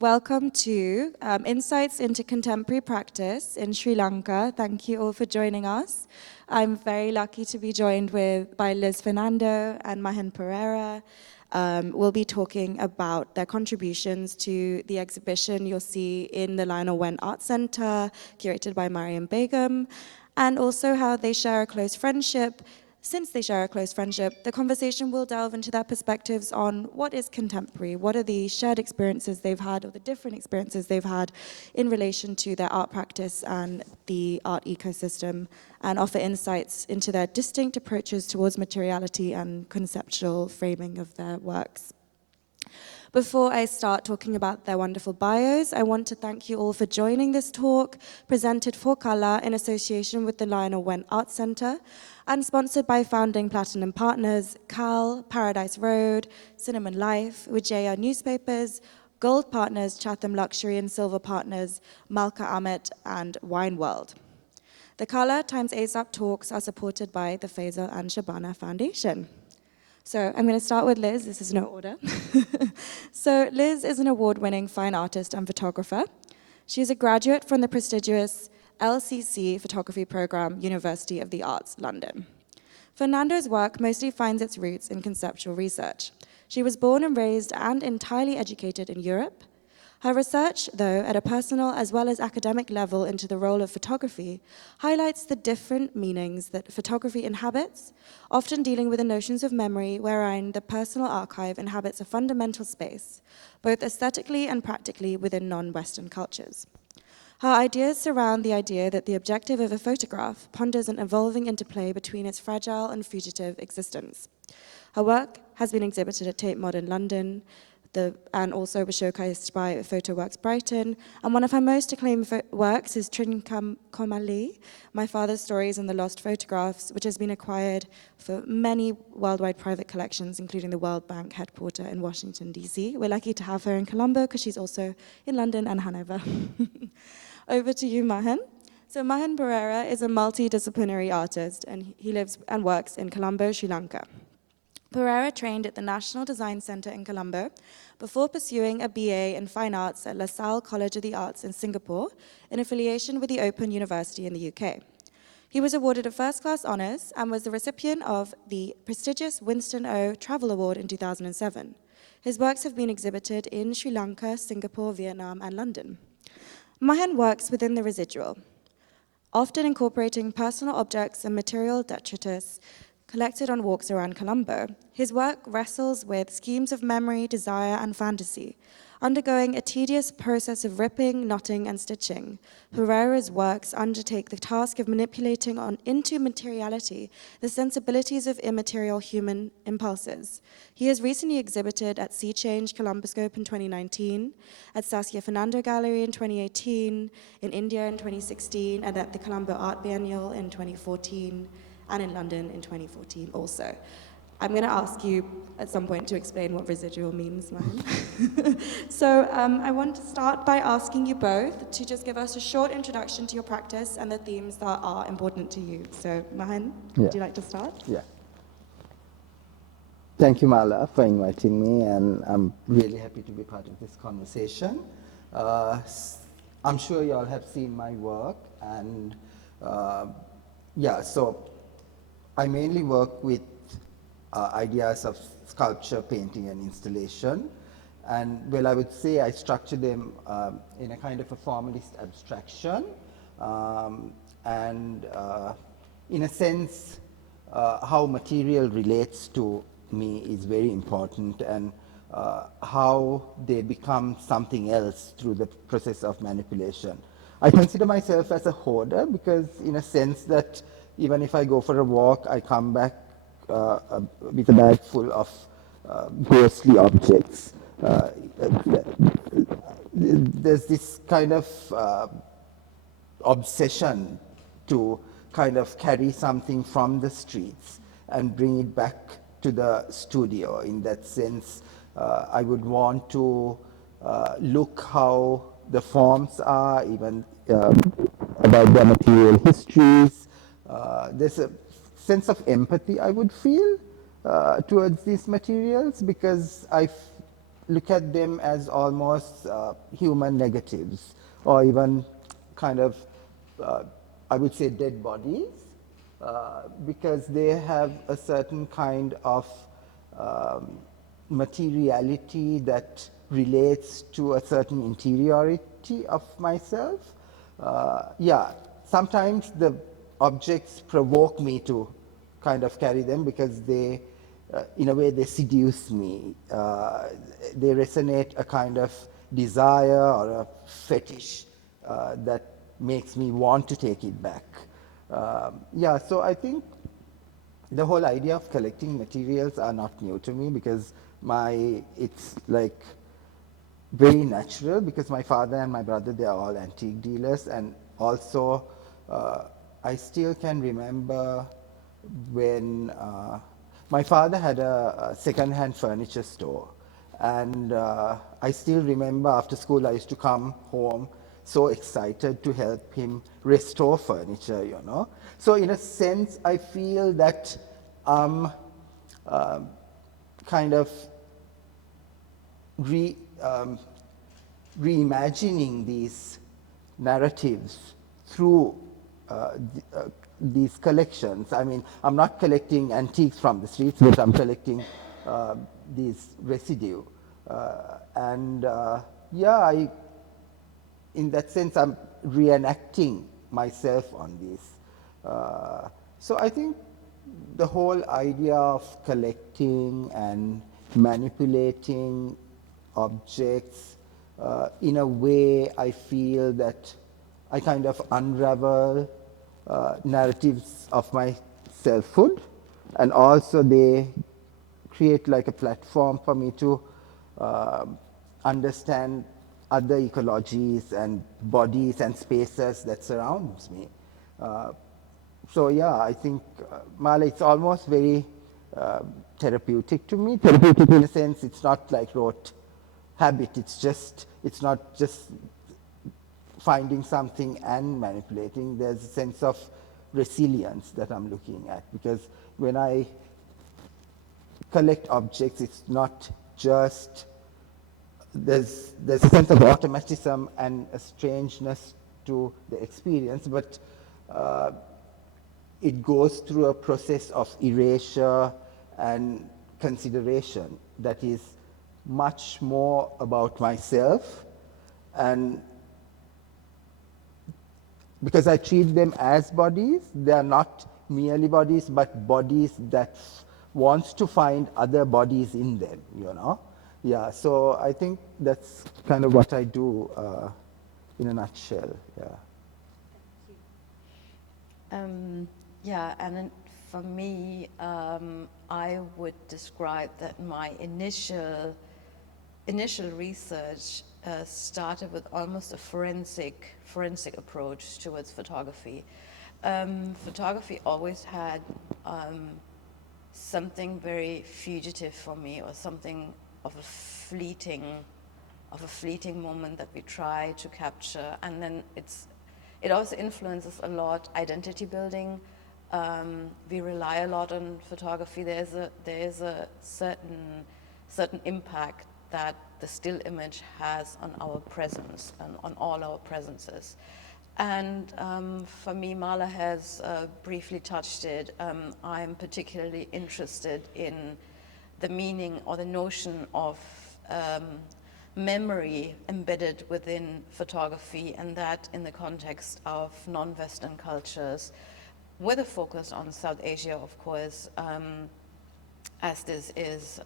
Welcome to Insights into Contemporary Practice in Sri Lanka. Thank you all for joining us. I'm very lucky to be joined by Liz Fernando and Mahen Perera. We'll be talking about their contributions to the exhibition you'll see in the Lionel Wendt Art Center, curated by Mariam Begum, and also how they share a close friendship. Since they share a close friendship, the conversation will delve into their perspectives on what is contemporary, what are the shared experiences they've had or the different experiences they've had in relation to their art practice and the art ecosystem, and offer insights into their distinct approaches towards materiality and conceptual framing of their works. Before I start talking about their wonderful bios, I want to thank you all for joining this talk, presented for KALΑ in association with the Lionel Wendt Art Center, and sponsored by founding platinum partners CAL, Paradise Road, Cinnamon Life, Wijaya Newspapers, gold partners Chatham Luxury, and silver partners Mala Yamey and Wine World. The KALΑ times ASAP talks are supported by the Faisal and Shabana Foundation. So I'm going to start with Liz. This is no order. So Liz is an award-winning fine artist and photographer. She's a graduate from the prestigious LCC photography program, University of the Arts, London. Fernando's work mostly finds its roots in conceptual research. She was born and raised and entirely educated in Europe. Her research, though, at a personal as well as academic level into the role of photography, highlights the different meanings that photography inhabits, often dealing with the notions of memory wherein the personal archive inhabits a fundamental space, both aesthetically and practically within non-Western cultures. Her ideas surround the idea that the objective of a photograph ponders an evolving interplay between its fragile and fugitive existence. Her work has been exhibited at Tate Modern London, and also was showcased by PhotoWorks Brighton. And one of her most acclaimed works is Trincomalee, My Father's Stories and the Lost Photographs, which has been acquired for many worldwide private collections, including the World Bank headquarters in Washington, D.C. We're lucky to have her in Colombo because she's also in London and Hanover. Over to you, Mahen. So Mahen Perera is a multidisciplinary artist, and he lives and works in Colombo, Sri Lanka. Perera trained at the National Design Center in Colombo before pursuing a BA in Fine Arts at La Salle College of the Arts in Singapore in affiliation with the Open University in the UK. He was awarded a first-class honors and was the recipient of the prestigious Winston O. Travel Award in 2007. His works have been exhibited in Sri Lanka, Singapore, Vietnam, and London. Mahen works within the residual, often incorporating personal objects and material detritus collected on walks around Colombo. His work wrestles with schemes of memory, desire, and fantasy, undergoing a tedious process of ripping, knotting, and stitching. Perera's works undertake the task of manipulating into materiality the sensibilities of immaterial human impulses. He has recently exhibited at Sea Change Columboscope in 2019, at Saskia Fernando Gallery in 2018, in India in 2016, and at the Colombo Art Biennial in 2014, and in London in 2014 also. I'm going to ask you at some point to explain what residual means, Mahen. So I want to start by asking you both to just give us a short introduction to your practice and the themes that are important to you. So Mahen, would you like to start? Yeah. Thank you, Mala, for inviting me, and I'm really happy to be part of this conversation. I'm sure you all have seen my work, and so I mainly work with ideas of sculpture, painting, and installation. And well, I would say I structure them in a kind of a formalist abstraction. In a sense, how material relates to me is very important, and how they become something else through the process of manipulation. I consider myself as a hoarder because, in a sense, that even if I go for a walk, I come back with a bag full of ghostly objects. There's this kind of obsession to kind of carry something from the streets and bring it back to the studio. In that sense, I would want to look how the forms are, even about their material histories. There's a sense of empathy I would feel towards these materials, because look at them as almost human negatives, or even kind of, I would say, dead bodies, because they have a certain kind of materiality that relates to a certain interiority of myself. Yeah, sometimes the objects provoke me to kind of carry them because they, in a way, they seduce me. They resonate a kind of desire or a fetish that makes me want to take it back. Yeah, so I think the whole idea of collecting materials are not new to me because it's like very natural because my father and my brother, they are all antique dealers, and also I still can remember when my father had a second-hand furniture store, and I still remember after school I used to come home so excited to help him restore furniture, you know. So in a sense, I feel that kind of reimagining these narratives through these collections. I mean, I'm not collecting antiques from the streets, but I'm collecting these residue. Yeah, in that sense, I'm reenacting myself on this. So I think the whole idea of collecting and manipulating objects, in a way, I feel that I kind of unravel narratives of my selfhood, and also they create like a platform for me to understand other ecologies and bodies and spaces that surrounds me. So yeah, I think Mala, it's almost very therapeutic to me. Therapeutic in a sense, it's not like rote habit. It's not just finding something and manipulating. There's a sense of resilience that I'm looking at, because when I collect objects, it's not just, there's a sense of automatism and a strangeness to the experience, but it goes through a process of erasure and consideration that is much more about myself, and because I treat them as bodies, they are not merely bodies, but bodies that wants to find other bodies in them, you know. Yeah, so I think that's kind of what I do in a nutshell. Yeah. Yeah, and then for me, I would describe that my initial research started with almost a forensic approach towards photography. Photography always had something very fugitive for me, or something of a fleeting moment that we try to capture, and then it also influences a lot identity building. We rely a lot on photography. There is a certain impact that the still image has on our presence and on all our presences. And for me, Mala has briefly touched it. I'm particularly interested in the meaning or the notion of memory embedded within photography, and that in the context of non-Western cultures, with a focus on South Asia, of course, as this is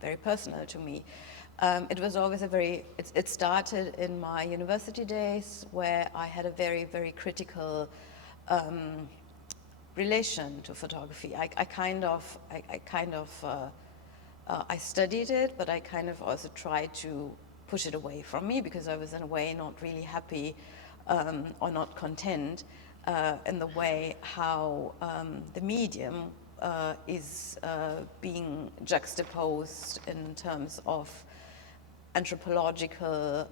very personal to me. It was always it started in my university days, where I had a very, very critical relation to photography. I studied it, but I kind of also tried to push it away from me, because I was in a way not really happy or not content in the way how the medium is being juxtaposed in terms of anthropological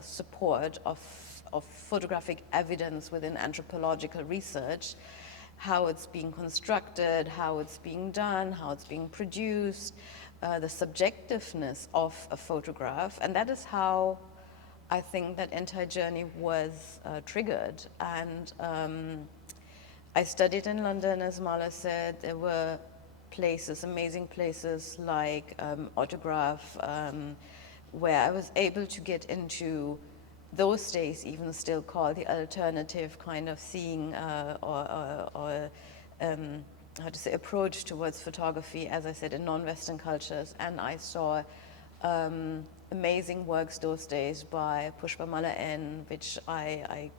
support of photographic evidence within anthropological research, how it's being constructed, how it's being done, how it's being produced, the subjectiveness of a photograph, and that is how I think that entire journey was triggered. And I studied in London, as Mala said. There were places, amazing places like Autograph, where I was able to get into those days even still called the alternative kind of seeing or how to say, approach towards photography, as I said, in non-Western cultures. And I saw amazing works those days by Pushpa Malayan, which I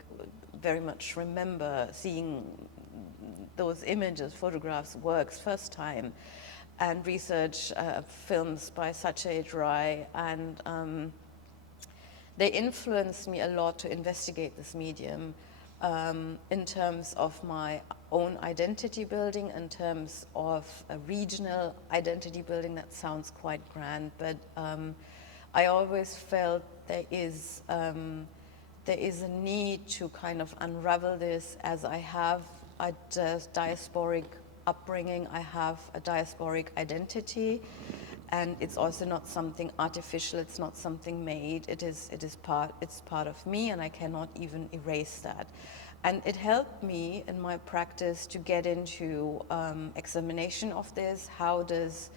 very much remember seeing those images, photographs, works first time, and research films by Satyajit Ray, and they influenced me a lot to investigate this medium in terms of my own identity building, in terms of a regional identity building. That sounds quite grand, but I always felt there is a need to kind of unravel this, as I have a diasporic upbringing, I have a diasporic identity, and it's also not something artificial, it's not something made, it's part of me, and I cannot even erase that. And it helped me in my practice to get into examination of this. How does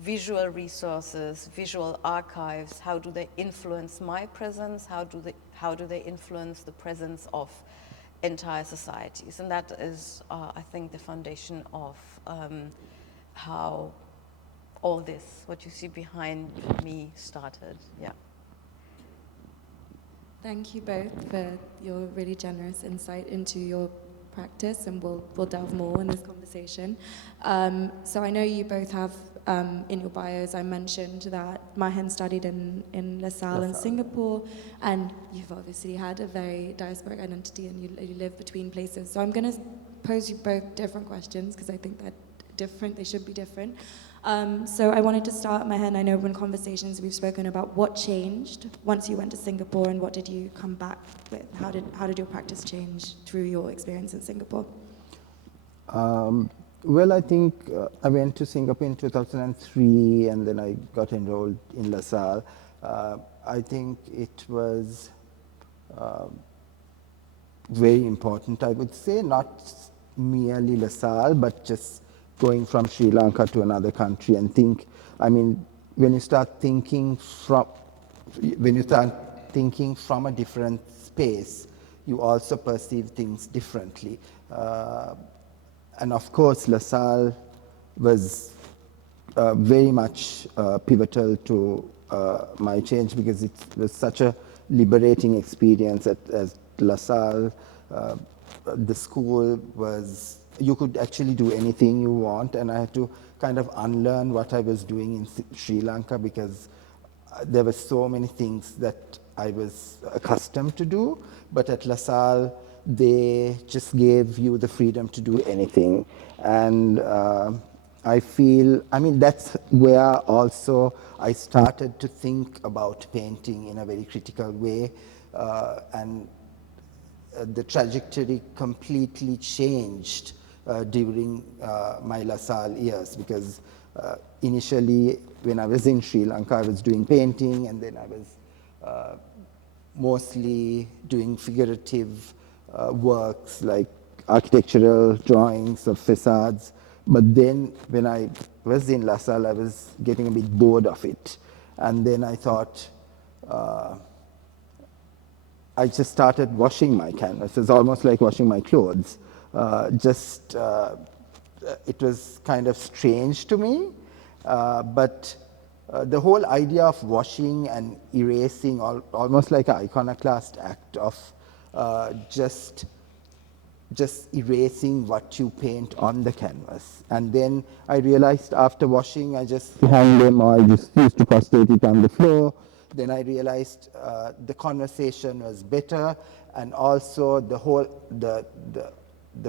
visual resources, visual archives, how do they influence my presence? How do they influence the presence of entire societies? And that is, I think, the foundation of how all this, what you see behind me, started. Yeah. Thank you both for your really generous insight into your practice, and we'll delve more in this conversation. So I know you both have, in your bios, I mentioned that Mahen studied in LaSalle in Singapore, and you've obviously had a very diasporic identity, and you live between places. So I'm going to pose you both different questions, because I think they're different, they should be different. So I wanted to start, Mahen, I know in conversations we've spoken about what changed once you went to Singapore, and what did you come back with? How did your practice change through your experience in Singapore? Well, I think I went to Singapore in 2003, and then I got enrolled in LaSalle. I think it was very important, I would say, not merely LaSalle, but just going from Sri Lanka to another country and think, I mean, when you start thinking from a different space, you also perceive things differently. And of course, LaSalle was very much pivotal to my change, because it was such a liberating experience at LaSalle. The school was, you could actually do anything you want, and I had to kind of unlearn what I was doing in Sri Lanka, because there were so many things that I was accustomed to do, but at LaSalle they just gave you the freedom to do anything. And I feel, I mean, that's where also I started to think about painting in a very critical way, and the trajectory completely changed during my LaSalle years, because initially when I was in Sri Lanka, I was doing painting, and then I was mostly doing figurative works like architectural drawings of facades. But then when I was in LaSalle, I was getting a bit bored of it. And then I thought, I just started washing my canvases, almost like washing my clothes. It was kind of strange to me, but the whole idea of washing and erasing, almost like an iconoclast act of just erasing what you paint on the canvas. And then I realized after washing, I just hang them, or I just used to prostrate it on the floor. Then I realized the conversation was better, and also the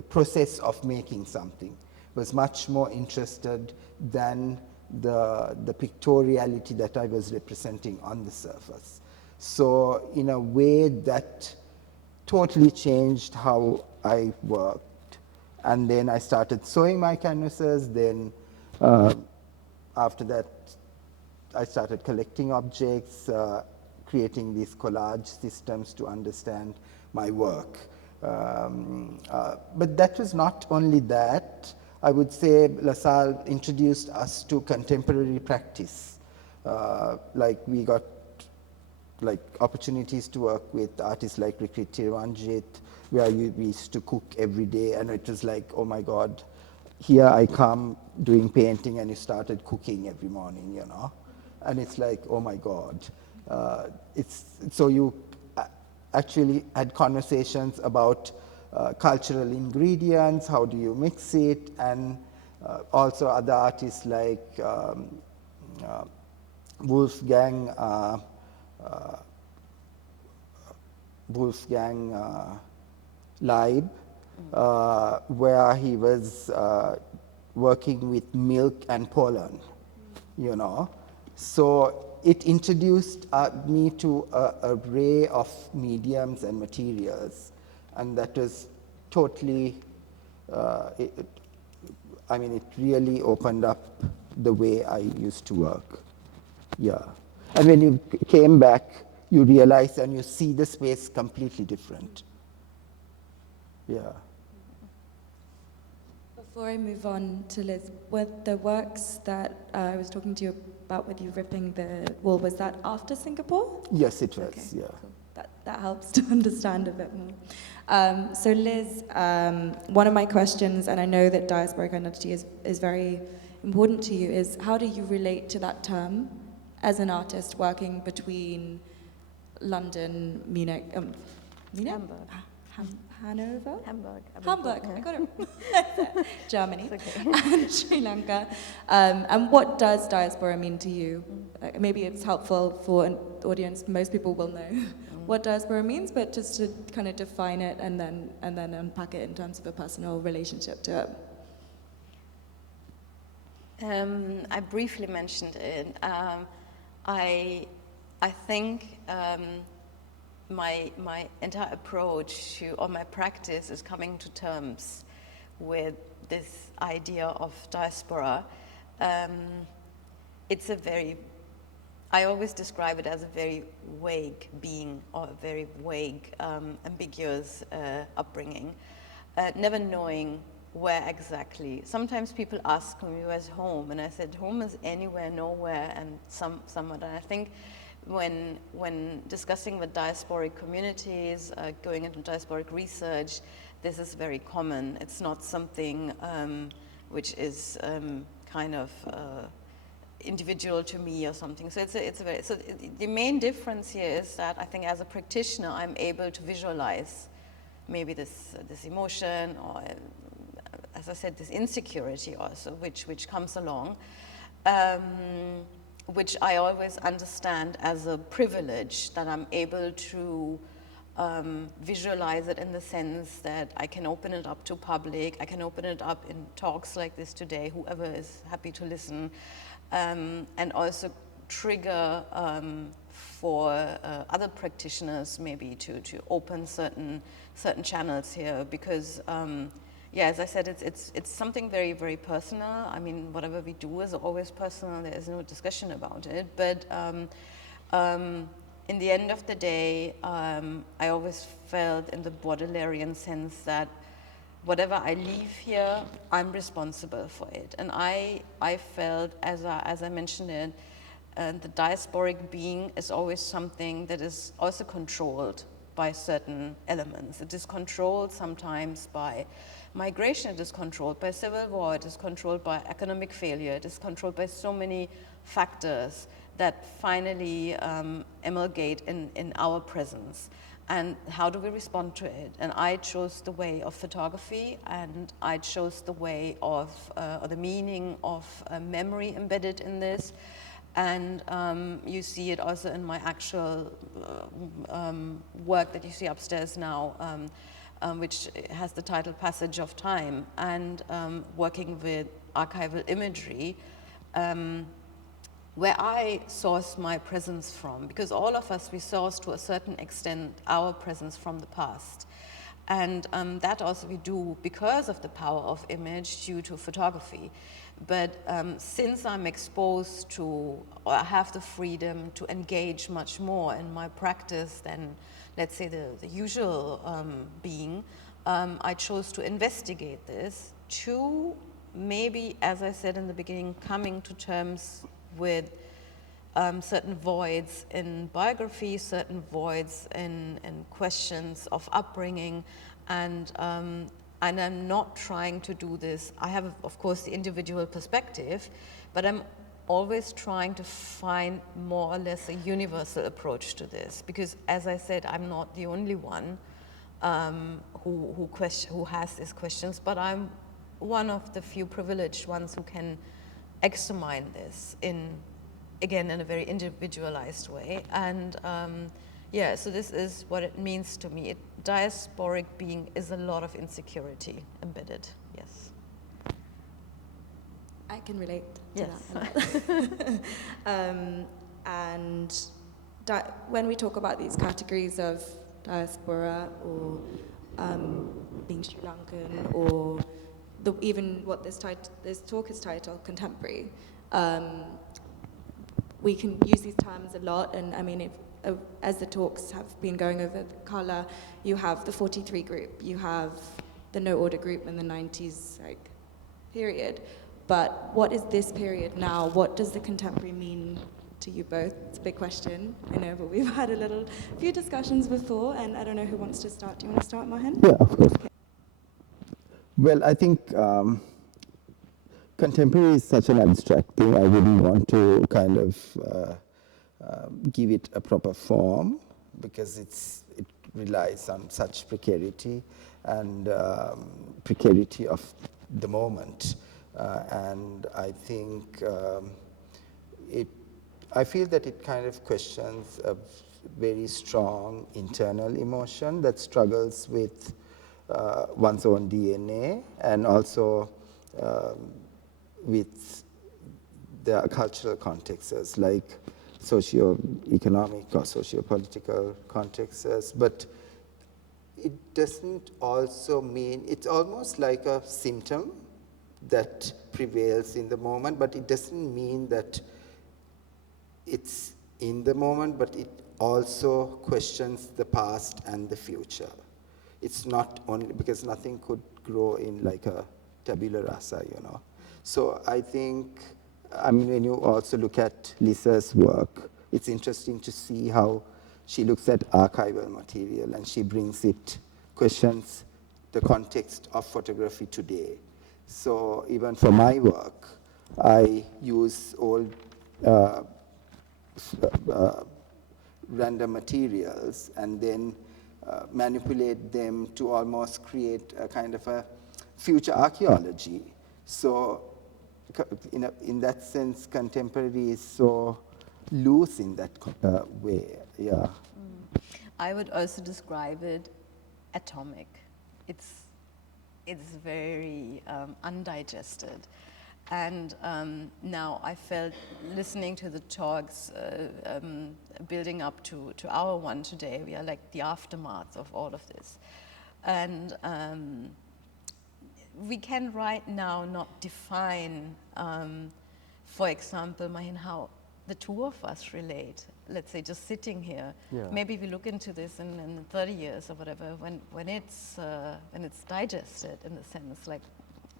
process of making something was much more interested than the pictoriality that I was representing on the surface. So in a way that totally changed how I worked. And then I started sewing my canvases. Then after that, I started collecting objects, creating these collage systems to understand my work. But that was not only that. I would say LaSalle introduced us to contemporary practice. Like we got like opportunities to work with artists like Rikriti Ranjit, where we used to cook every day, and it was like, oh my God, here I come doing painting and you started cooking every morning, you know? And it's like, oh my God. So you actually had conversations about cultural ingredients, how do you mix it, and also other artists like Wolfgang Leib, where he was working with milk and pollen, you know. So it introduced me to an array of mediums and materials, and that was totally, I mean, it really opened up the way I used to work. Yeah. And when you came back, you realize and you see the space completely different. Yeah. Before I move on to Liz, were the works that I was talking to you about with you ripping the wall, was that after Singapore? Yes, it was, Okay, yeah. cool. That helps to understand a bit more. So Liz, one of my questions, and I know that diasporic identity is very important to you, is how do you relate to that term as an artist working between London, Munich, Munich? Hamburg. Hanover? Hamburg. I got it. Germany. Okay. And Sri Lanka. And what does diaspora mean to you? Maybe it's helpful for an audience, most people will know what diaspora means, but just to kind of define it and then unpack it in terms of a personal relationship to it. I briefly mentioned it. I think my entire approach to, or my practice is coming to terms with this idea of diaspora. It's a very, I always describe it as a very vague being, or a very vague, ambiguous upbringing, never knowing where exactly. Sometimes people ask me, where's home? And I said, home is anywhere, nowhere, and somewhat. And I think when discussing with diasporic communities, going into diasporic research, this is very common. It's not something which is kind of individual to me or something. So the main difference here is that I think as a practitioner, I'm able to visualize maybe this emotion, or as I said, this insecurity also, which comes along. Which I always understand as a privilege, that I'm able to visualize it in the sense that I can open it up to public, I can open it up in talks like this today, whoever is happy to listen, and also trigger for other practitioners maybe to open certain channels here, because yeah, as I said, it's something very, very personal. I mean, whatever we do is always personal. There is no discussion about it. But in the end of the day, I always felt in the Baudelairean sense that whatever I leave here, I'm responsible for it. And I felt, as I mentioned it, the diasporic being is always something that is also controlled by certain elements. It is controlled sometimes by migration, it is controlled by civil war, it is controlled by economic failure, it is controlled by so many factors that finally amalgate in our presence. And how do we respond to it? And I chose the way of photography, and I chose the way of, or the meaning of memory embedded in this. And you see it also in my actual work that you see upstairs now, which has the title Passage of Time, and working with archival imagery, where I source my presence from, because all of us, we source to a certain extent our presence from the past. And that also we do because of the power of image due to photography. But since I'm exposed to, or I have the freedom to engage much more in my practice than, let's say, the usual being, I chose to investigate this to maybe, as I said in the beginning, coming to terms with certain voids in biography, certain voids in questions of upbringing, and I'm not trying to do this. I have, of course, the individual perspective, but I'm always trying to find more or less a universal approach to this, because, as I said, I'm not the only one who has these questions, but I'm one of the few privileged ones who can examine this again, in a very individualized way. And yeah, so this is what it means to me. Diasporic being is a lot of insecurity embedded, yes. I can relate to Yes. that a lot. And when we talk about these categories of diaspora or being Sri Lankan, or even what this talk is titled, contemporary, we can use these terms a lot, and I mean, as the talks have been going over KALΑ, you have the 43 group, you have the no order group in the 90s period, but what is this period now? What does the contemporary mean to you both? It's a big question, I know, but we've had few discussions before, and I don't know who wants to start. Do you want to start, Mahen? Yeah, of course. Okay. Well, I think contemporary is such an abstract thing. I wouldn't want to kind of give it a proper form, because it relies on such precarity and precarity of the moment. And I think I feel that it kind of questions a very strong internal emotion that struggles with one's own DNA, and also with the cultural contexts, like socio-economic or socio-political contexts. But it doesn't also mean, it's almost like a symptom that prevails in the moment, but it doesn't mean that it's in the moment, but it also questions the past and the future. It's not only, because nothing could grow in like a tabula rasa, you know. So I think, I mean, when you also look at Lisa's work, it's interesting to see how she looks at archival material and she questions the context of photography today. So even for my work, I use old random materials and then manipulate them to almost create a kind of a future archaeology. So in that sense, contemporary is so loose in that way, yeah. I would also describe it atomic. It's very undigested. And now I felt, listening to the talks, building up to our one today, we are like the aftermath of all of this. And we can right now not define, for example, Mahen, how the two of us relate. Let's say just sitting here. Yeah. Maybe we look into this in 30 years or whatever, when it's digested, in the sense like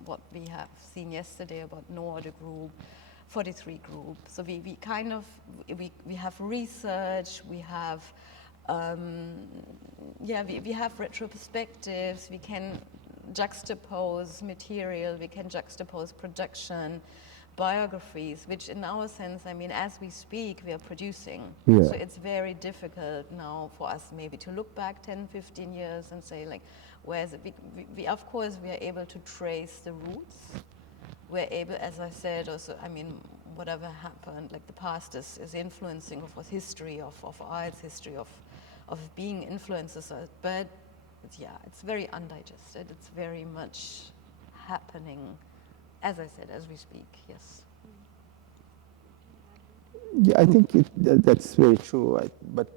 what we have seen yesterday about no order group, 43 group. So we kind of, we have research, we have, we have retrospectives, we can juxtapose material, we can juxtapose production, biographies, which in our sense, I mean, as we speak, we are producing. Yeah. So it's very difficult now for us maybe to look back 10, 15 years and say, like, where's it? We of course, we are able to trace the roots. We're able, as I said, also, I mean, whatever happened, like the past is influencing, of course, history of arts, history of being influences, but yeah, it's very undigested. It's very much happening, as I said, as we speak, yes. Yeah, I think that's very true. But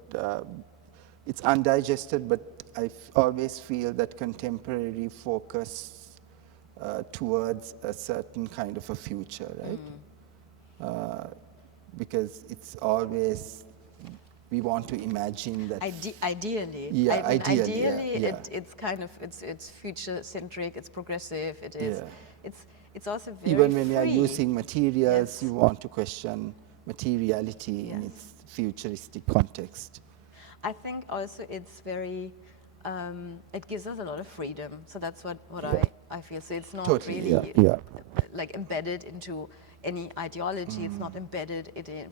it's undigested, but I always feel that contemporary focus towards a certain kind of a future, right? Because it's always, we want to imagine that. Ideally, Yeah, I mean, ideally, yeah. it's kind of it's future centric. It's progressive. It is. Yeah. It's also very Even when free. you are using materials, Yes. you want to question materiality in Yes. its futuristic context. I think also it's very, it gives us a lot of freedom. So that's what Yeah. I feel. So it's not Totally, really yeah. like embedded into any ideology. It's not embedded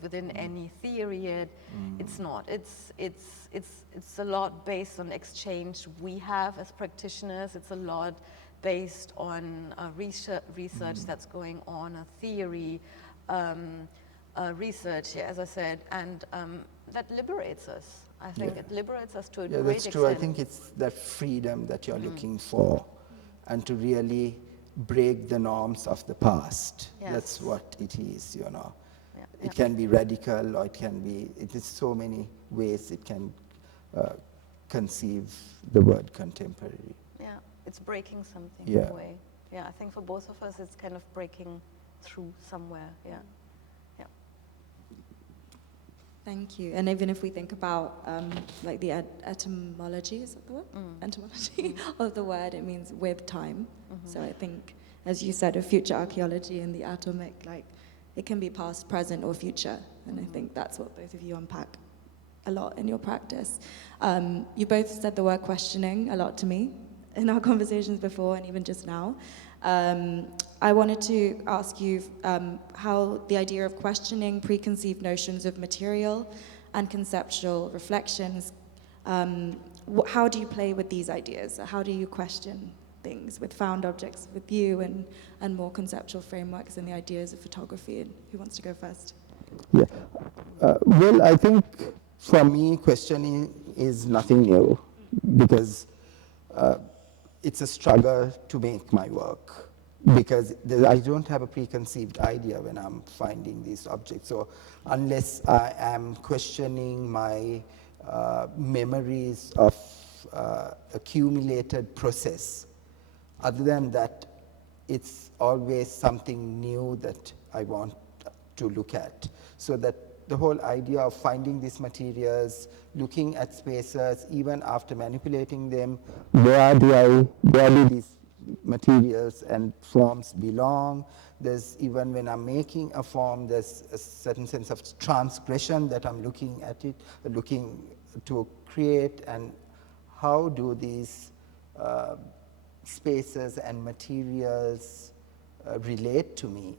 within any theory. It's not. It's a lot based on exchange we have as practitioners. It's a lot based on research that's going on, a theory, research, as I said, and that liberates us. I think it liberates us to a Yeah, great that's extent. true. I think it's that freedom that you're looking for, and to really break the norms of the past. Yes. That's what it is, you know. Yeah, It can be radical, or it can be, it is so many ways it can conceive the word contemporary. Yeah, it's breaking something Yeah. away. Yeah, I think for both of us, it's kind of breaking through somewhere. Yeah. Thank you. And even if we think about like the etymology, is that the word? Etymology of the word, it means with time. So I think, as you said, of future archaeology and the atomic, like it can be past, present, or future. And I think that's what both of you unpack a lot in your practice. You both said the word questioning a lot to me in our conversations before and even just now. I wanted to ask you how the idea of questioning preconceived notions of material and conceptual reflections, how do you play with these ideas? How do you question things with found objects, with you, and more conceptual frameworks and the ideas of photography? And who wants to go first? Yeah. Well, I think for me, questioning is nothing new, because it's a struggle to make my work, because I don't have a preconceived idea when I'm finding these objects. So unless I am questioning my memories of accumulated process, other than that, it's always something new that I want to look at. So that the whole idea of finding these materials, looking at spaces, even after manipulating them, where do these materials and forms belong? There's, even when I'm making a form, there's a certain sense of transgression that I'm looking at it, looking to create, and how do these spaces and materials relate to me?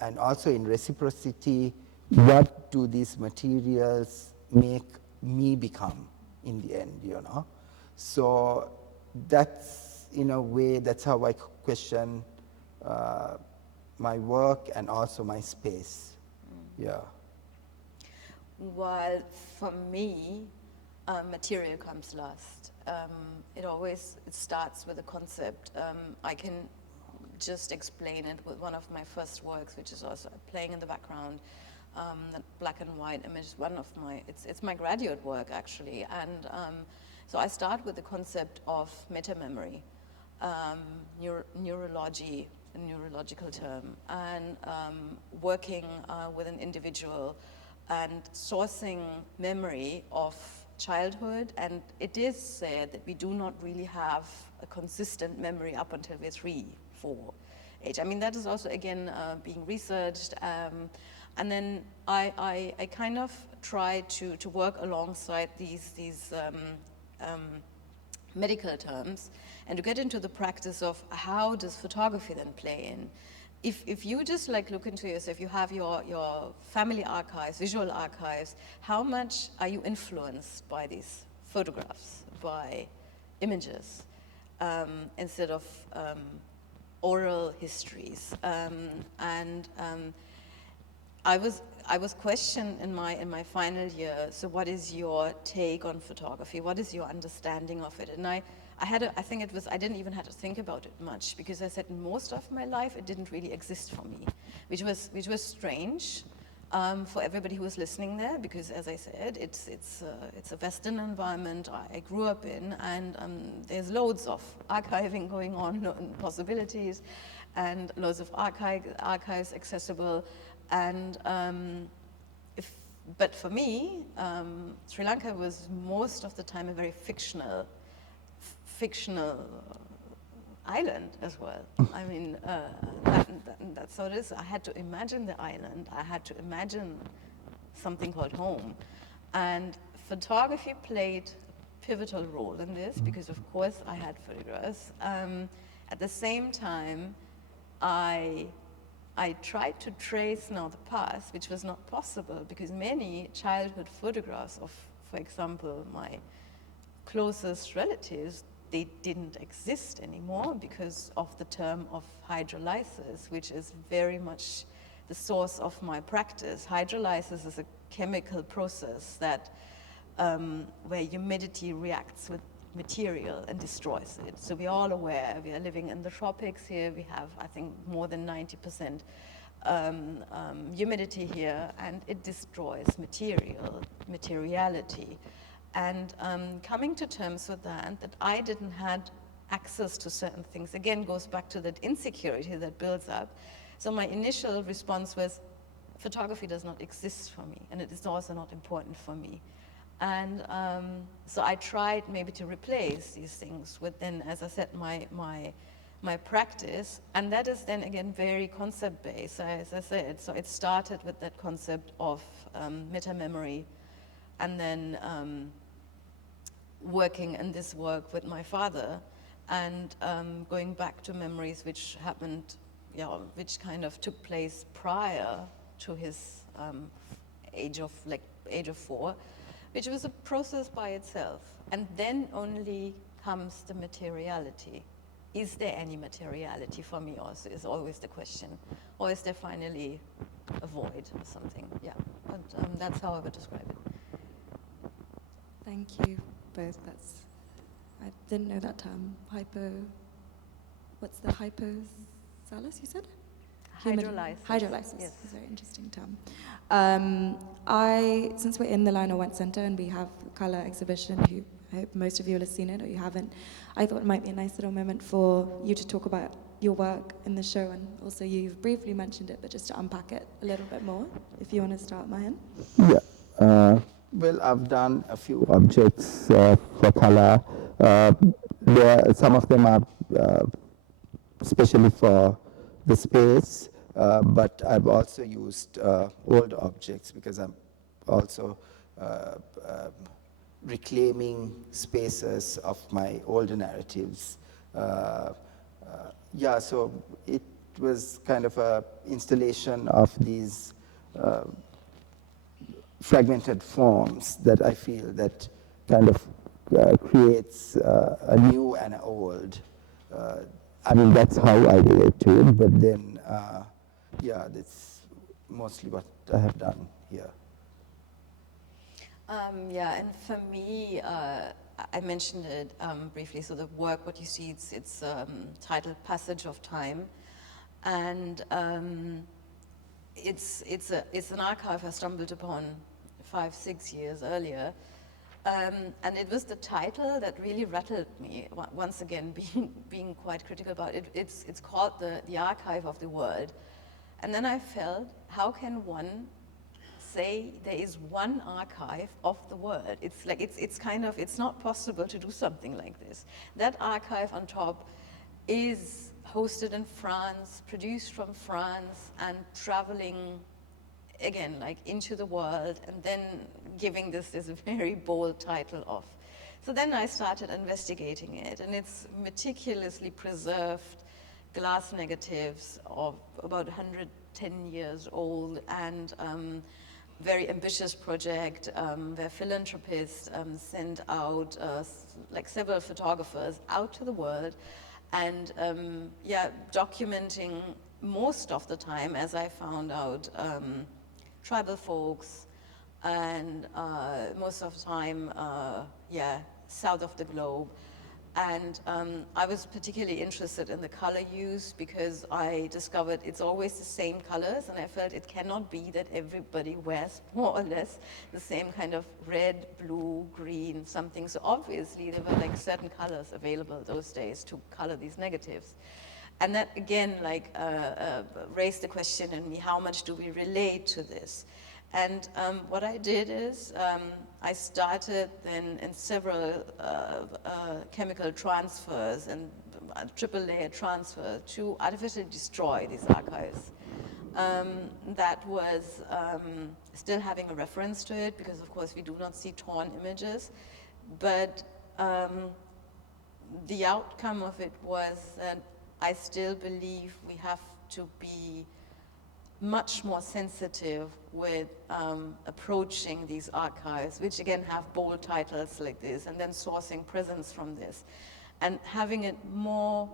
And also in reciprocity, what do these materials make me become in the end, you know? So that's, in a way, that's how I question my work and also my space. Yeah. While for me, material comes last. It starts with a concept. I can just explain it with one of my first works, which is also playing in the background. That black and white image is one of my, it's my graduate work actually. And so I start with the concept of meta-memory, neurology, a neurological term, and working with an individual and sourcing memory of childhood. And it is said that we do not really have a consistent memory up until we're 3, 4 age. I mean, that is also, again, being researched. And then I kind of try to work alongside these medical terms and to get into the practice of how does photography then play in. If you just like look into yourself, you have your family archives, visual archives, how much are you influenced by these photographs, by images, instead of oral histories? I was questioned in my final year, so what is your take on photography? What is your understanding of it? And I didn't even have to think about it much, because I said in most of my life it didn't really exist for me, which was strange. for everybody who is listening there, because as I said, it's a Western environment I grew up in, and there's loads of archiving going on, possibilities, and loads of archives accessible, and but for me, Sri Lanka was most of the time a very fictional island as well. I mean, that's how it is. I had to imagine the island. I had to imagine something called home. And photography played a pivotal role in this, because of course I had photographs. At the same time, I tried to trace now the past, which was not possible, because many childhood photographs of, for example, my closest relatives, they didn't exist anymore because of the term of hydrolysis, which is very much the source of my practice. Hydrolysis is a chemical process that where humidity reacts with material and destroys it. So we're all aware, we are living in the tropics here, we have, I think, more than 90% humidity here, and it destroys materiality. And coming to terms with that I didn't have access to certain things, again, goes back to that insecurity that builds up. So my initial response was, photography does not exist for me, and it is also not important for me. And so I tried maybe to replace these things with then, as I said, my practice, and that is then again very concept-based, as I said. So it started with that concept of meta-memory, and then working in this work with my father, and going back to memories which happened, which kind of took place prior to his age of 4, which was a process by itself. And then only comes the materiality. Is there any materiality for me also, is always the question. Or is there finally a void or something? Yeah, but that's how I would describe it. Thank you both. I didn't know that term. What's the hypothalamus, you said? Hydrolysis. Hydrolysis. Yes. It's a very interesting term. Since we're in the Lionel Wendt Center and we have KALÀ exhibition, I hope most of you will have seen it, or you haven't, I thought it might be a nice little moment for you to talk about your work in the show, and also you've briefly mentioned it, but just to unpack it a little bit more, if you want to start, Mahen. Yeah. Well, I've done a few objects for KALÀ. Some of them are especially for the space, but I've also used old objects, because I'm also reclaiming spaces of my older narratives. So it was kind of an installation of these fragmented forms that I feel that kind of creates a new and an old. I mean, that's how I relate to it, but then, that's mostly what I have done here. And for me, I mentioned it briefly. So the work, what you see, it's titled "Passage of Time," and it's an archive I stumbled upon 5-6 years earlier, and it was the title that really rattled me. Once again, being quite critical about it. It's called the Archive of the World, and then I felt, how can one say there is one archive of the world? It's like it's not possible to do something like this. That archive on top is hosted in France, produced from France, and traveling again like into the world, and then giving this very bold title of. So then I started investigating it, and it's meticulously preserved glass negatives of about 110 years old, and very ambitious project where philanthropists sent out like several photographers out to the world, and documenting most of the time, as I found out, tribal folks, and most of the time, south of the globe. And I was particularly interested in the color use because I discovered it's always the same colors, and I felt it cannot be that everybody wears more or less the same kind of red, blue, green, something. So obviously there were like certain colors available those days to color these negatives. And that again raised the question in me, how much do we relate to this? And what I did is I started then in several chemical transfers and triple layer transfer to artificially destroy these archives. That was still having a reference to it because of course we do not see torn images, but the outcome of it was that I still believe we have to be much more sensitive with approaching these archives, which again have bold titles like this, and then sourcing presence from this, and having it more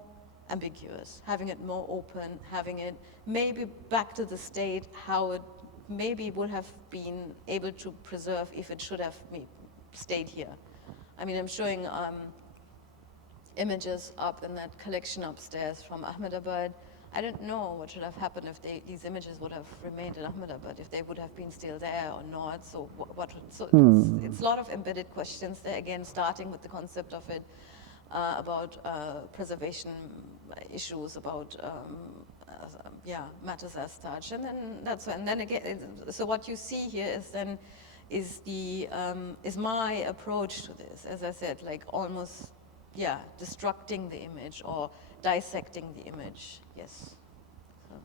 ambiguous, having it more open, having it maybe back to the state how it maybe would have been able to preserve if it should have stayed here. I mean, I'm showing images up in that collection upstairs from Ahmedabad. I don't know what should have happened if these images would have remained in Ahmedabad, if they would have been still there or not. So it's a lot of embedded questions there, again, starting with the concept of it, about preservation issues, about matters as such. And then again, so what you see here is my approach to this, as I said, like almost, destructing the image or dissecting the image, yes. So.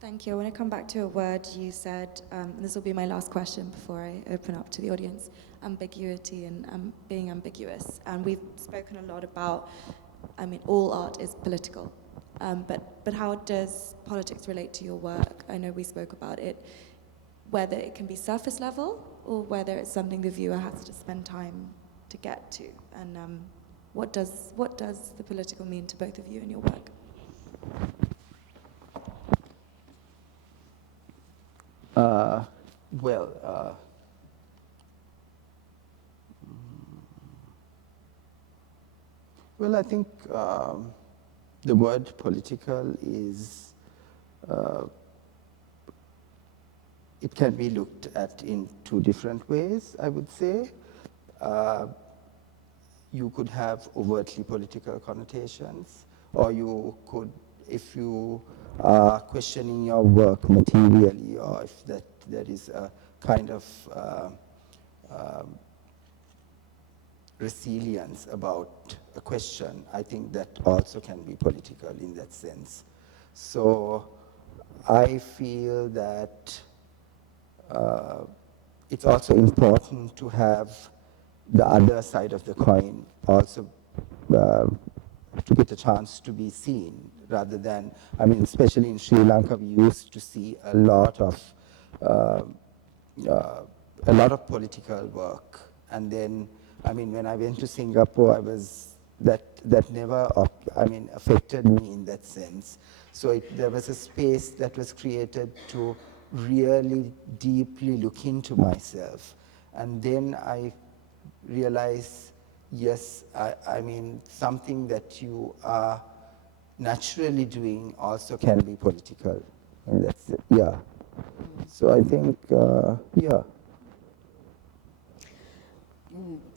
Thank you. I want to come back to a word you said, and this will be my last question before I open up to the audience, ambiguity and being ambiguous. And we've spoken a lot about, I mean, all art is political, but how does politics relate to your work? I know we spoke about it, whether it can be surface level or whether it's something the viewer has to spend time to get to, and what does the political mean to both of you in your work? Well, I think the word political is, it can be looked at in two different ways, I would say. You could have overtly political connotations, or you could, if you are questioning your work materially, or if there is a kind of resilience about a question, I think that also can be political in that sense. So I feel that it's also important to have the other side of the coin also to get a chance to be seen, rather than, I mean, especially in Sri Lanka, we used to see a lot of political work. And then, I mean, when I went to Singapore, that never, affected me in that sense. So there was a space that was created to really deeply look into myself. And then I realize, yes, I mean, something that you are naturally doing also can be political. And that's it, yeah. So I think,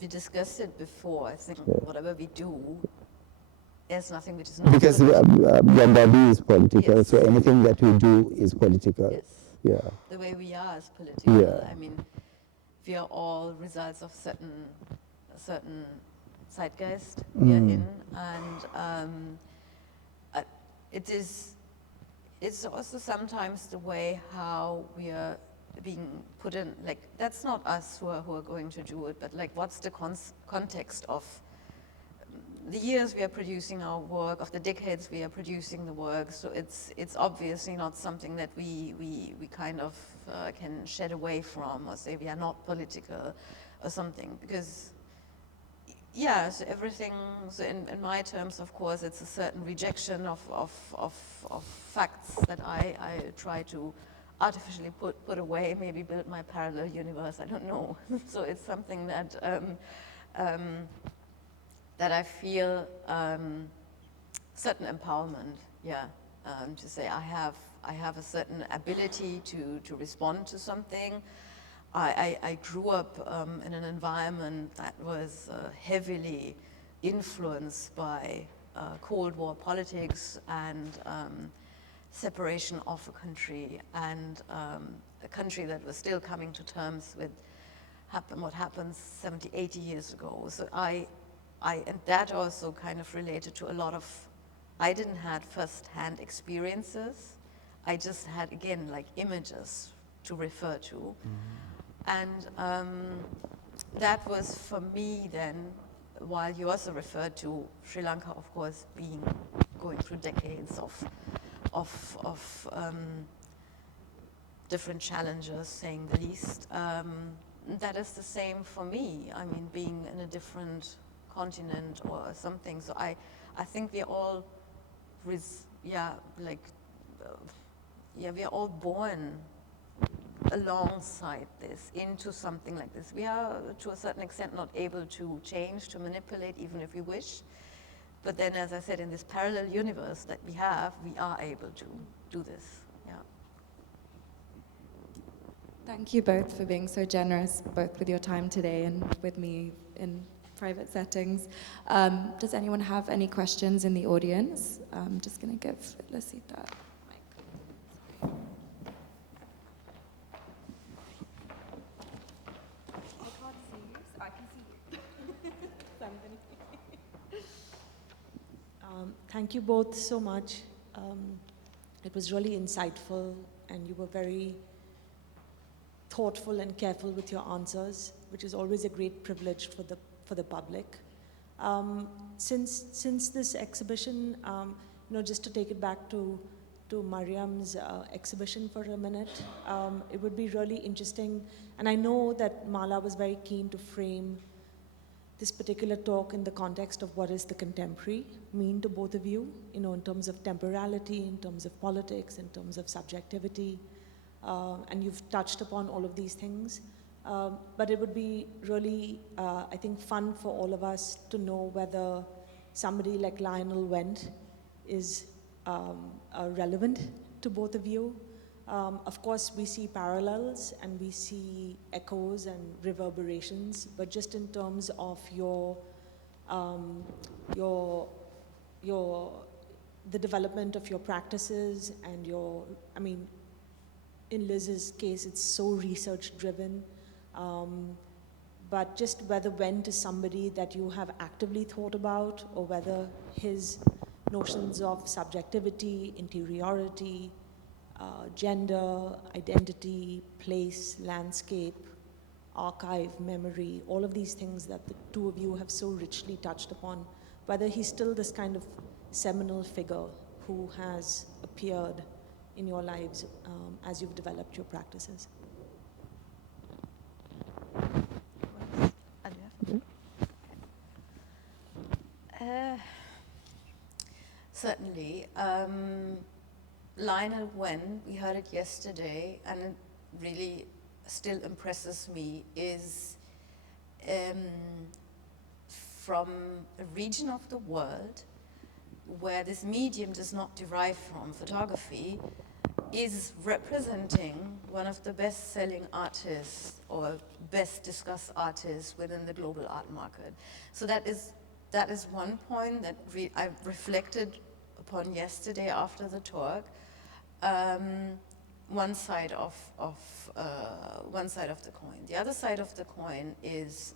We discussed it before. I think whatever we do, there's nothing which is not because political. your body is political, Yes. so anything that we do is political. Yes. Yeah. The way we are is political. Yeah. I mean, we are all results of certain zeitgeist we are in, and it's also sometimes the way how we are being put in, like, that's not us who are going to do it, but like, what's the context of the years we are producing our work, of the decades we are producing the work. So it's obviously not something that we kind of can shed away from or say we are not political or something, because so everything, so in my terms, of course, it's a certain rejection of facts that I try to artificially put away, maybe build my parallel universe, I don't know. So it's something that that I feel certain empowerment, yeah, to say I have a certain ability to respond to something. I grew up in an environment that was heavily influenced by Cold War politics and separation of a country, and a country that was still coming to terms with what happened 70, 80 years ago. So and that also kind of related to a lot of, I didn't have first-hand experiences. I just had, again, like images to refer to. And that was for me then, while you also referred to Sri Lanka, of course, going through decades of different challenges, saying the least. That is the same for me. I mean, being in a different continent or something. So I think we're all, we're all born alongside this, into something like this. We are, to a certain extent, not able to change, to manipulate, even if we wish. But then, as I said, in this parallel universe that we have, we are able to do this. Yeah. Thank you both for being so generous, both with your time today and with me in private settings. Does anyone have any questions in the audience? I'm just going to give Lasita a mic. I can't see you, so I can see you. Thank you both so much. It was really insightful, and you were very thoughtful and careful with your answers, which is always a great privilege for the public. Since this exhibition, just to take it back to Mariam's exhibition for a minute, it would be really interesting, and I know that Mala was very keen to frame this particular talk in the context of what is the contemporary mean to both of you, in terms of temporality, in terms of politics, in terms of subjectivity, and you've touched upon all of these things. But it would be really, I think, fun for all of us to know whether somebody like Lionel Wendt is relevant to both of you. Of course, we see parallels and we see echoes and reverberations, but just in terms of the development of your practices and in Liz's case, it's so research-driven. But just whether Wendt is somebody that you have actively thought about, or whether his notions of subjectivity, interiority, gender, identity, place, landscape, archive, memory, all of these things that the two of you have so richly touched upon, whether he's still this kind of seminal figure who has appeared in your lives as you've developed your practices. Certainly. Lionel Wendt, we heard it yesterday, and it really still impresses me, is from a region of the world where this medium does not derive from photography, is representing one of the best-selling artists or best discussed artists within the global art market. So that is one point that I reflected upon yesterday after the talk. One side of the coin. The other side of the coin is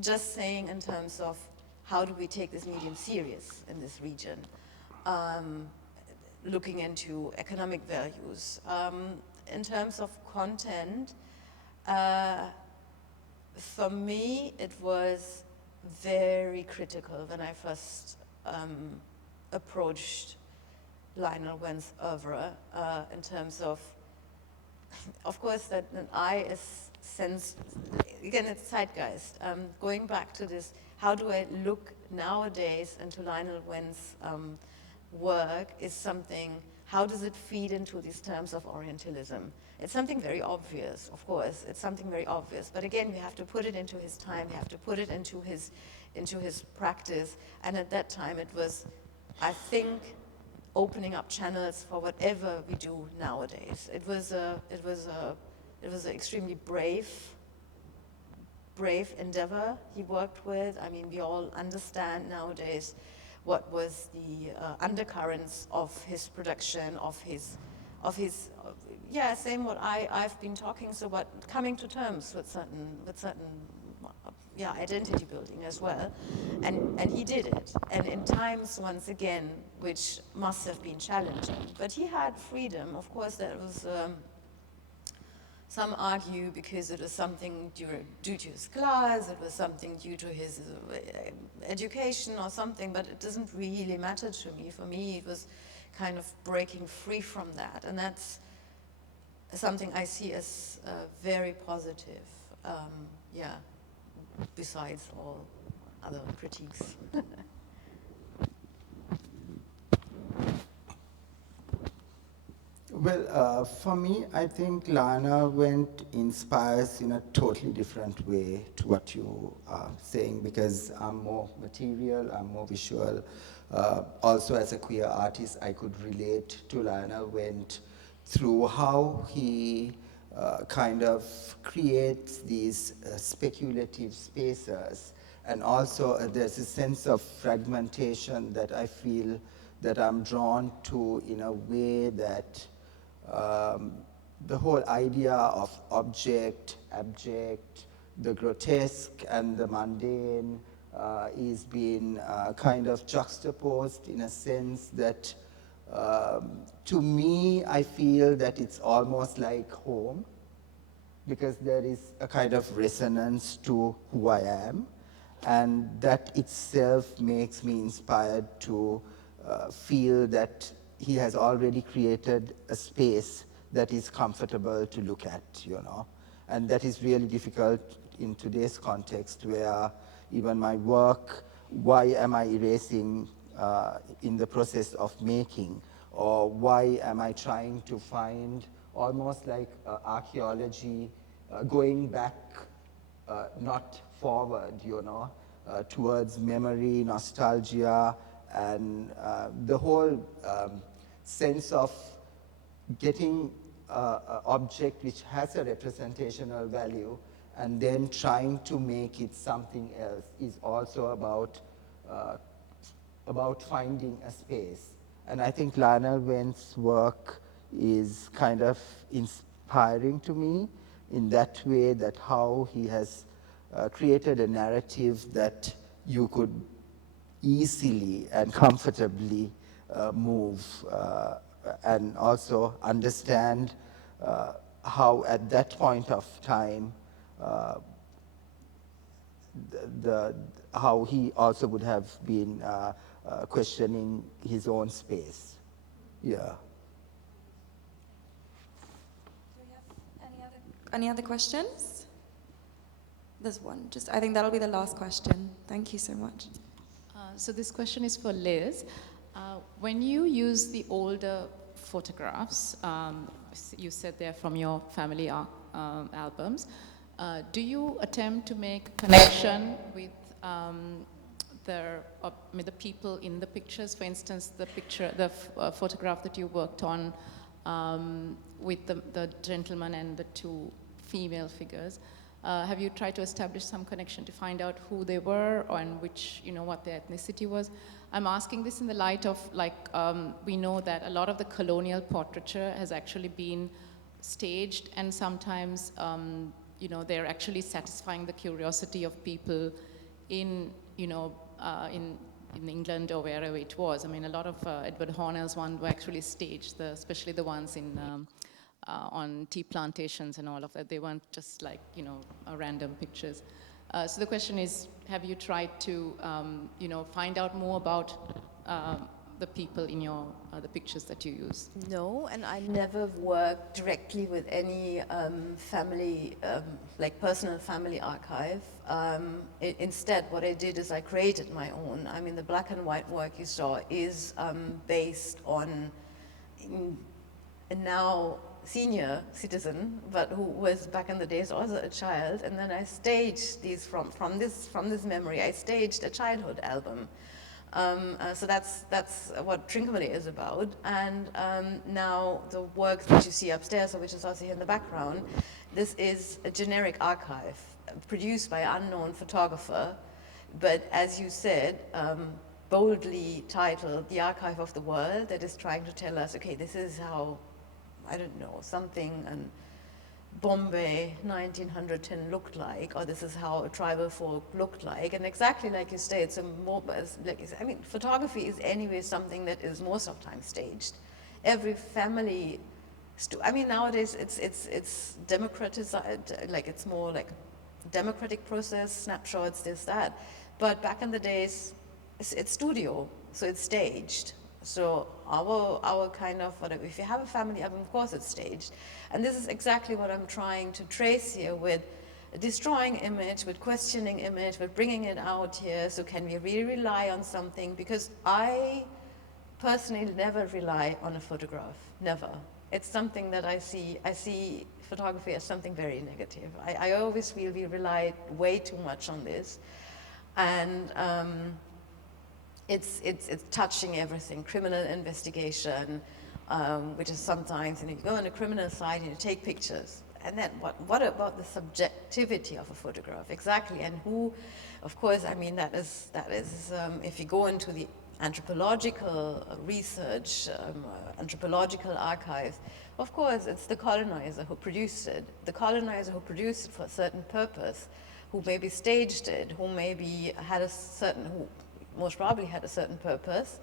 just saying in terms of how do we take this medium serious in this region, looking into economic values. In terms of content, for me it was very critical when I first approached Lionel Wendt's oeuvre, in terms of course, that an eye is sense, again, it's zeitgeist. Going back to this, how do I look nowadays into Lionel Wendt's work is something, how does it feed into these terms of Orientalism? It's something very obvious, of course, it's something very obvious, but again, we have to put it into his time, we have to put it into his practice, and at that time it was, I think, opening up channels for whatever we do nowadays. It was an extremely brave endeavor he worked with. I mean, we all understand nowadays what was the undercurrents of his production, yeah, same what I've been talking, so what coming to terms with certain yeah, identity building as well, and he did it, and in times, once again, which must have been challenging, but he had freedom. Of course, that was, some argue because it was something due to his class, it was something due to his education or something, but it doesn't really matter to me. For me, it was kind of breaking free from that, and that's something I see as very positive, yeah, besides all other critiques. Well, for me, I think Lionel Wendt inspires in a totally different way to what you are saying, because I'm more material, I'm more visual. Also, as a queer artist, I could relate to Lionel Wendt through how he kind of creates these speculative spaces. And also, there's a sense of fragmentation that I feel that I'm drawn to in a way that the whole idea of object, abject, the grotesque and the mundane is being kind of juxtaposed in a sense that to me, I feel that it's almost like home, because there is a kind of resonance to who I am, and that itself makes me inspired to feel that he has already created a space that is comfortable to look at, you know. And that is really difficult in today's context, where even my work, why am I erasing in the process of making? Or why am I trying to find almost like archaeology, going back, not forward, you know, towards memory, nostalgia, and the whole sense of getting an object which has a representational value and then trying to make it something else is also about finding a space. And I think Lionel Wendt's work is kind of inspiring to me in that way, that how he has created a narrative that you could easily and comfortably move and also understand how at that point of time how he also would have been questioning his own space. Yeah. Do we have any other questions? There's one. I think that'll be the last question. Thank you so much. So this question is for Liz. When you use the older photographs, you said they're from your family albums, do you attempt to make a connection with the people in the pictures? For instance, the photograph that you worked on with the gentleman and the two female figures. Have you tried to establish some connection to find out who they were and which, what their ethnicity was? I'm asking this in the light of, we know that a lot of the colonial portraiture has actually been staged, and sometimes, they're actually satisfying the curiosity of people in England or wherever it was. I mean, a lot of Edward Hornell's ones were actually staged, especially the ones on tea plantations and all of that. They weren't just random pictures. So the question is, have you tried to, find out more about the people in the pictures that you use? No, and I never worked directly with any family, personal family archive. Instead, what I did is I created my own. I mean, the black and white work you saw is based on a now senior citizen, but who was back in the days also a child, and then I staged these from this memory. I staged a childhood album. So that's what Trincomalee is about. And now the work that you see upstairs, or which is also here in the background, this is a generic archive produced by an unknown photographer, but as you said, boldly titled The Archive of the World, that is trying to tell us, okay, this is how, I don't know, something in Bombay 1910 looked like, or this is how a tribal folk looked like. And exactly like you say, it's a more, I mean, photography is anyway something that is most of the time staged. Every family, I mean, nowadays it's democratized, like it's more like democratic process, snapshots, this, that. But back in the days, it's studio, so it's staged. So our kind of, whatever, if you have a family album, of course it's staged. And this is exactly what I'm trying to trace here with destroying image, with questioning image, with bringing it out here. So can we really rely on something? Because I personally never rely on a photograph, never. It's something that I see photography as something very negative. I always feel we rely way too much on this. And it's touching everything, criminal investigation, which is sometimes, you go on a criminal site and you take pictures. And then what about the subjectivity of a photograph? Exactly, and who, of course, I mean, that is if you go into the anthropological research, anthropological archives, of course, it's the colonizer who produced it. The colonizer who produced it for a certain purpose, who maybe staged it, who maybe had who most probably had a certain purpose.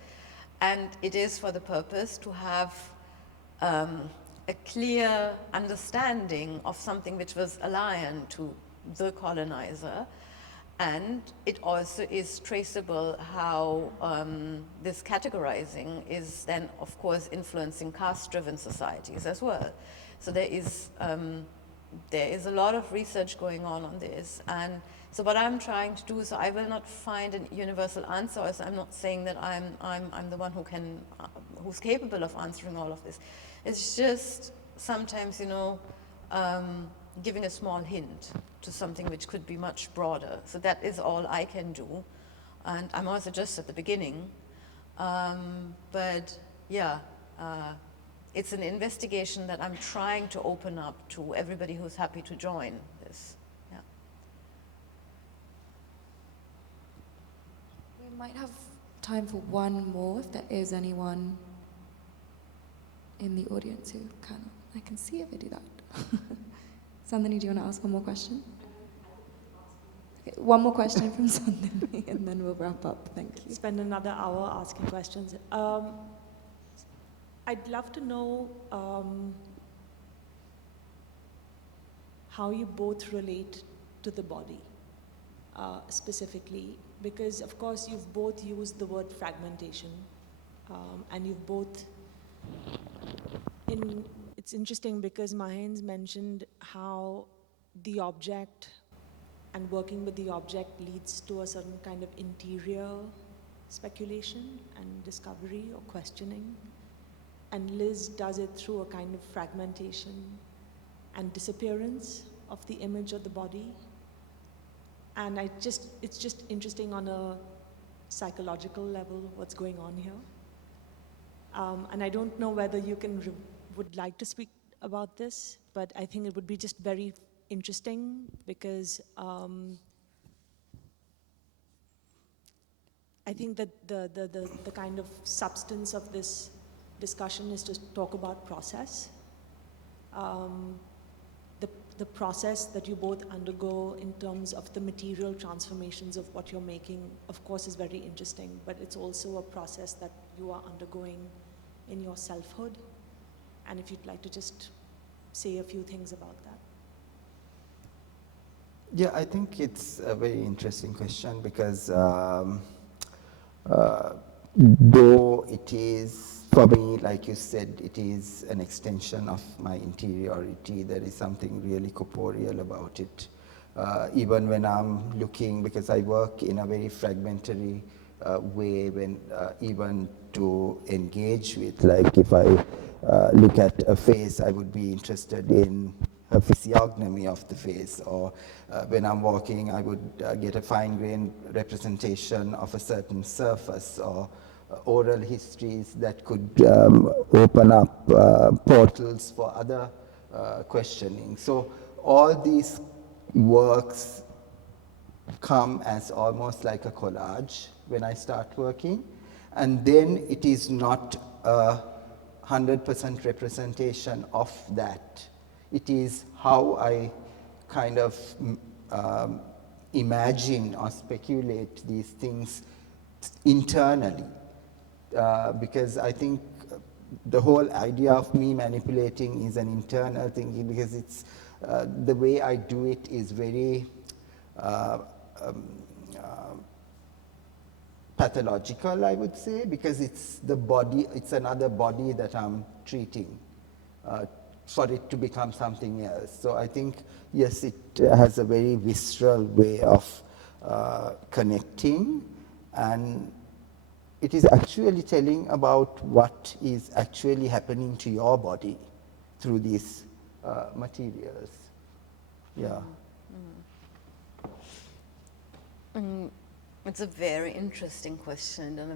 And it is for the purpose to have a clear understanding of something which was alien to the colonizer. And it also is traceable how this categorizing is then, of course, influencing caste-driven societies as well. So there is a lot of research going on this. And so what I'm trying to do, so I will not find a universal answer. So I'm not saying that I'm the one who's capable of answering all of this. It's just sometimes, giving a small hint to something which could be much broader. So that is all I can do. And I'm also just at the beginning. But yeah, it's an investigation that I'm trying to open up to everybody who's happy to join this. Yeah. We might have time for one more, if there is anyone in the audience who can. I can see if I do that. Sandhini, do you want to ask one more question? Okay, one more question from Sandhini, and then we'll wrap up. Thank you. Spend another hour asking questions. I'd love to know how you both relate to the body, specifically, because of course you've both used the word fragmentation, and you've both, it's interesting because Mahen's mentioned how the object and working with the object leads to a certain kind of interior speculation and discovery or questioning. And Liz does it through a kind of fragmentation and disappearance of the image of the body. And it's just interesting on a psychological level what's going on here. And I don't know whether you would like to speak about this, but I think it would be just very interesting because I think that the kind of substance of this discussion is to talk about process. The process that you both undergo in terms of the material transformations of what you're making, of course, is very interesting, but it's also a process that you are undergoing in your selfhood. And if you'd like to just say a few things about that. Yeah, I think it's a very interesting question because though it is, for me, like you said, it is an extension of my interiority. There is something really corporeal about it. Even when I'm looking, because I work in a very fragmentary way when even to engage with. Like if I look at a face, I would be interested in a physiognomy of the face, or when I'm walking, I would get a fine-grained representation of a certain surface, or oral histories that could open up portals for other questioning. So all these works come as almost like a collage when I start working, and then it is not a 100% representation of that. It is how I kind of imagine or speculate these things internally, because I think the whole idea of me manipulating is an internal thinking, because it's the way I do it is very pathological, I would say, because it's the body, it's another body that I'm treating for it to become something else. So I think, yes, it has a very visceral way of connecting, and it is actually telling about what is actually happening to your body through these materials. Yeah. It's a very interesting question, and I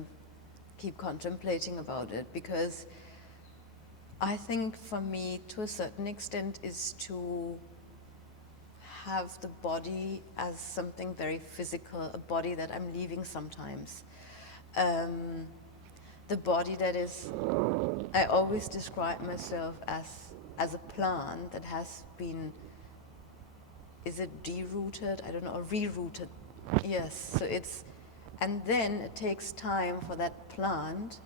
keep contemplating about it, because I think for me, to a certain extent, is to have the body as something very physical, a body that I'm leaving sometimes. The body that is, I always describe myself as a plant that has been, is it derooted? I don't know, or rerouted. Yes, so it's, and then it takes time for that plant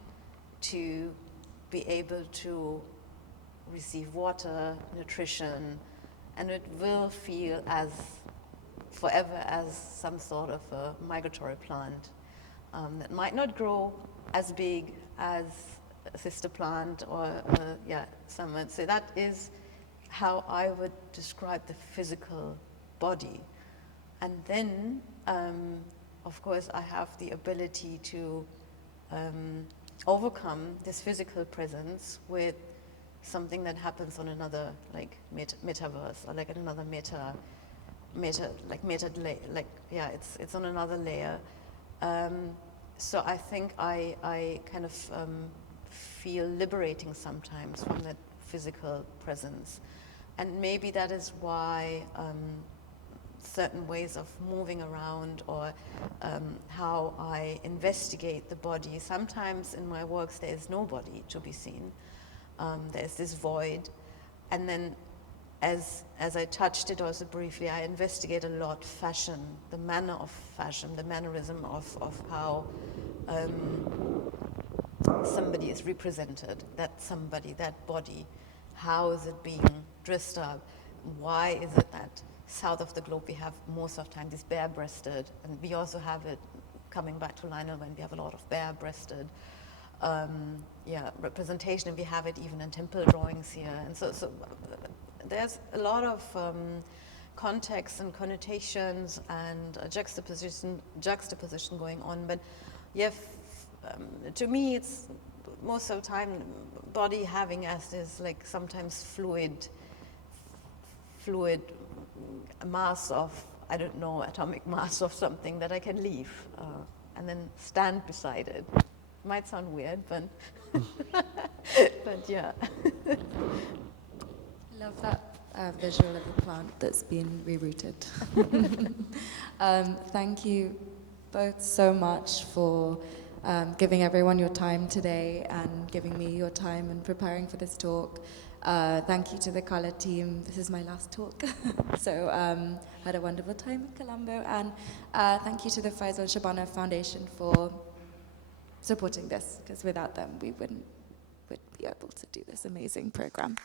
to be able to receive water, nutrition, and it will feel as forever as some sort of a migratory plant that might not grow as big as a sister plant or someone. So that is how I would describe the physical body. And then, of course, I have the ability to overcome this physical presence with something that happens on another, like metaverse, or like another it's on another layer. So I think I kind of feel liberating sometimes from that physical presence, and maybe that is why certain ways of moving around, or how I investigate the body. Sometimes in my works there is no body to be seen. There's this void, and then as I touched it also briefly, I investigate a lot fashion, the manner of fashion, the mannerism of how somebody is represented, that somebody, that body, how is it being dressed up, why is it that south of the globe we have most of the time this bare-breasted, and we also have it, coming back to Lionel Wendt, we have a lot of bare-breasted representation, and we have it even in temple drawings here, and so there's a lot of context and connotations and juxtaposition going on, but to me it's most of the time body having as this like sometimes fluid mass of, I don't know, atomic mass of something that I can leave and then stand beside it. Might sound weird, but but yeah. Love that visual of a plant that's been rerouted. Thank you both so much for giving everyone your time today and giving me your time and preparing for this talk. Thank you to the KALÀ team. This is my last talk. So had a wonderful time in Colombo. And thank you to the Faisal Shabana Foundation for supporting this, because without them we wouldn't be able to do this amazing program.